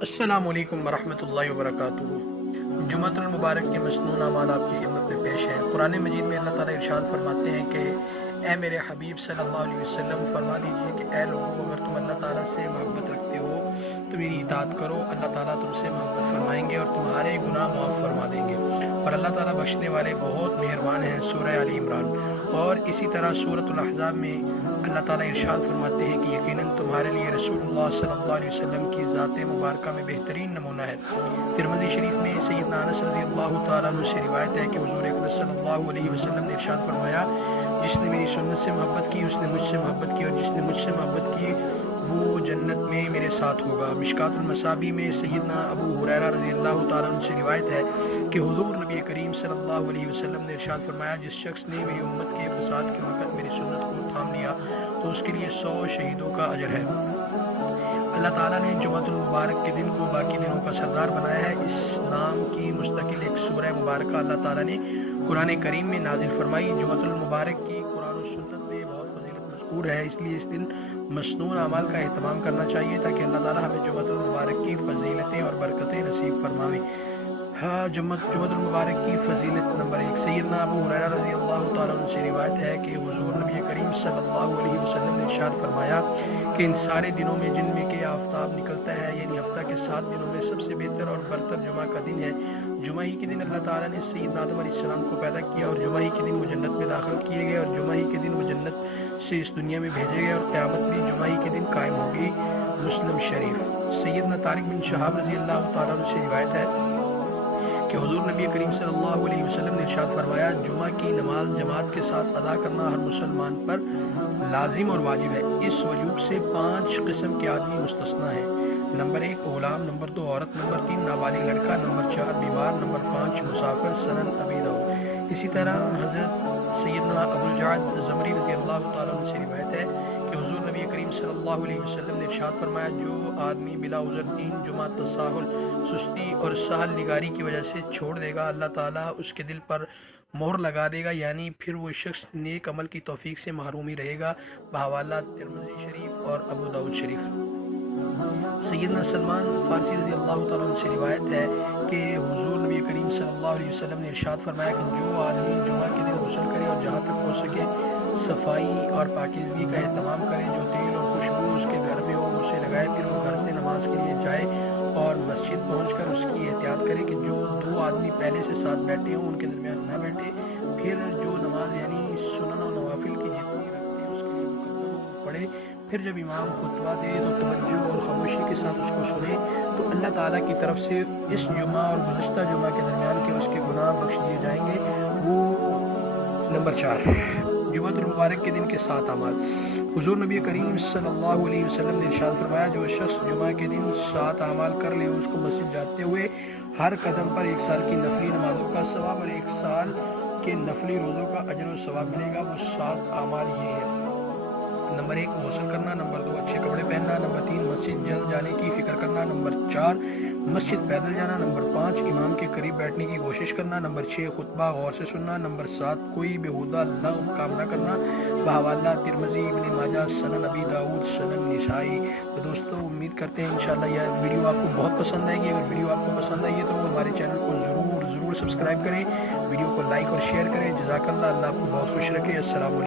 السلام علیکم ورحمۃ اللہ وبرکاتہ۔ جمعۃ المبارک کے مسنون اعمال آپ کی خدمت میں پیش ہیں۔ قرآن مجید میں اللہ تعالیٰ ارشاد فرماتے ہیں کہ اے میرے حبیب صلی اللہ علیہ وسلم فرما دیجئے کہ اے لوگوں، اگر تم اللہ تعالیٰ سے محبت رکھتے ہو تو میری اطاعت کرو، اللہ تعالیٰ تم سے محبت فرمائیں گے اور تمہارے گناہ معاف فرما دیں گے، اور اللہ تعالیٰ بخشنے والے بہت مہربان ہیں۔ سورہ آل عمران۔ اور اسی طرح سورۃ الاحزاب میں اللہ تعالیٰ ارشاد فرماتے ہیں کہ یقیناً تمہارے لیے رسول اللہ صلی اللہ علیہ وسلم کی ذات مبارکہ میں بہترین نمونہ ہے۔ ترمذی شریف میں سیدنا انس رضی اللہ تعالیٰ عنہ سے روایت ہے کہ حضور اقدس صلی اللہ علیہ وسلم نے ارشاد فرمایا، جس نے میری سنت سے محبت کی اس نے مجھ سے محبت کی، اور جس نے مجھ سے محبت کی وہ جنت میں میرے ساتھ ہوگا۔ مشکات المصابیح میں سیدنا ابو ہریرہ رضی اللہ تعالیٰ عنہ سے روایت ہے کہ حضور نبی کریم صلی اللہ علیہ وسلم نے ارشاد فرمایا، جس شخص نے میری امت کے فساد کے وقت میری سنت کو تھام لیا تو اس کے لیے 100 شہیدوں کا اجر ہے۔ اللہ تعالیٰ نے جمعۃ المبارک کے دن کو باقی دنوں کا سردار بنایا ہے۔ اس نام کی مستقل ایک سورہ مبارکہ اللہ تعالیٰ نے قرآن کریم میں نازل فرمائی۔ جمعۃ المبارک کی قرآن و سنت میں بہت فضیلت مذکور ہے، اس لیے اس دن مسنون اعمال کا اہتمام کرنا چاہیے تاکہ اللہ تعالیٰ ہمیں جمعۃ المبارک کی فضیلتیں اور برکتیں نصیب فرمائے۔ جمعۃ المبارک کی فضیلت نمبر 1، سیدنا ابو ہریرہ رضی اللہ تعالیٰ عنہ سے روایت ہے کہ حضور نبی کریم صلی اللہ علیہ وسلم نے ارشاد فرمایا کہ ان سارے دنوں میں جن میں کہ آفتاب نکلتا ہے، یعنی ہفتہ کے 7 دنوں میں سب سے بہتر اور برتر جمعہ کا دن ہے۔ جمعہ ہی کے دن اللہ تعالیٰ نے سیدنا آدم علیہ السلام کو پیدا کیا، اور جمعہ ہی کے دن وہ جنت میں داخل کیے گئے، اور جمعہ ہی کے دن وہ جنت سے اس دنیا میں بھیجے گئے، اور قیامت بھی جمعہ ہی کے دن قائم ہوگی۔ مسلم شریف۔ سیدنا طارق بن شہاب رضی اللہ تعالیٰ عنہ سے روایت ہے کہ حضور نبی کریم صلی اللہ علیہ وسلم نے ارشاد فرمایا، جمعہ کی نماز جماعت کے ساتھ ادا کرنا ہر مسلمان پر لازم اور واجب ہے۔ اس وجوب سے 5 قسم کے آدمی مستثنیٰ ہیں۔ نمبر 1 غلام، نمبر 2 عورت، نمبر 3 نابالغ لڑکا، نمبر 4 بیمار، نمبر 5 مسافر۔ سنن ابی داؤد۔ اسی طرح حضرت سیدنا ابو الجعد زمری رضی اللہ تعالیٰ عنہ سے روایت ہے کہ حضور نبی کریم صلی اللہ علیہ وسلم نے ارشاد فرمایا، جو آدمی بلا عذر 3 جمعہ تساہل، سستی اور سہل نگاری کی وجہ سے چھوڑ دے گا، اللہ تعالیٰ اس کے دل پر مہر لگا دے گا، یعنی پھر وہ شخص نیک عمل کی توفیق سے محروم ہی رہے گا۔ بحوالہ ترمذی شریف اور ابو داؤد شریف۔ سیدنا سلمان فارسی رضی اللہ تعالیٰ عنہ سے روایت ہے کہ حضور نبی کریم صلی اللہ علیہ وسلم نے ارشاد فرمایا کہ جو آدمی جمعہ کے دن غسل کرے اور جہاں تک ہو سکے صفائی اور پاکیزگی کا اہتمام کرے، جو تیل اور خوشبو اس کے گھر میں ہو اسے لگائے، پھر وہ گھر سے نماز کے لیے جائے اور مسجد پہنچ کر اس کی احتیاط کرے کہ جو 2 آدمی پہلے سے ساتھ بیٹھے ہوں ان کے درمیان نہ بیٹھے، پھر جو نماز یعنی سنن و نوافل کی جتنی رکھتے ہیں اس کے لیے مقدم پڑھے، پھر جب امام خطبہ دے تو توجہ اور خاموشی کے ساتھ اس کو سنے، تو اللہ تعالیٰ کی طرف سے اس جمعہ اور گزشتہ جمعہ کے درمیان کے اس کے گناہ بخش دیے جائیں گے۔ وہ نمبر 4 جمعۃ المبارک کے دن کے 7 اعمال۔ حضور نبی کریم صلی اللہ علیہ وسلم نے ارشاد فرمایا، جو شخص جمعہ کے دن 7 اعمال کر لے، اس کو مسجد جاتے ہوئے ہر قدم پر 1 سال کی نفلی نمازوں کا ثواب اور 1 سال کے نفلی روزوں کا اجر و ثواب ملے گا۔ وہ 7 اعمال یہ ہیں: نمبر 1 غسل کرنا، نمبر 2 اچھے کپڑے پہننا، نمبر 3 مسجد جلد جانے کی فکر کرنا، نمبر 4 مسجد پیدل جانا، نمبر 5 امام کے قریب بیٹھنے کی کوشش کرنا، نمبر 6 خطبہ غور سے سننا، نمبر 7 کوئی بےہودہ لغو کام نہ کرنا۔ بحوالہ ترمذی، ابن ماجہ، سنن ابی داؤد، سنن نسائی۔ تو دوستو امید کرتے ہیں انشاءاللہ یہ ویڈیو آپ کو بہت پسند آئے گی۔ اگر ویڈیو آپ کو پسند آئی ہے تو ہمارے چینل کو ضرور سبسکرائب کریں، ویڈیو کو لائک اور شیئر کریں۔ جزاک اللہ، اللہ آپ کو بہت خوش رکھے۔ السلام علیکم۔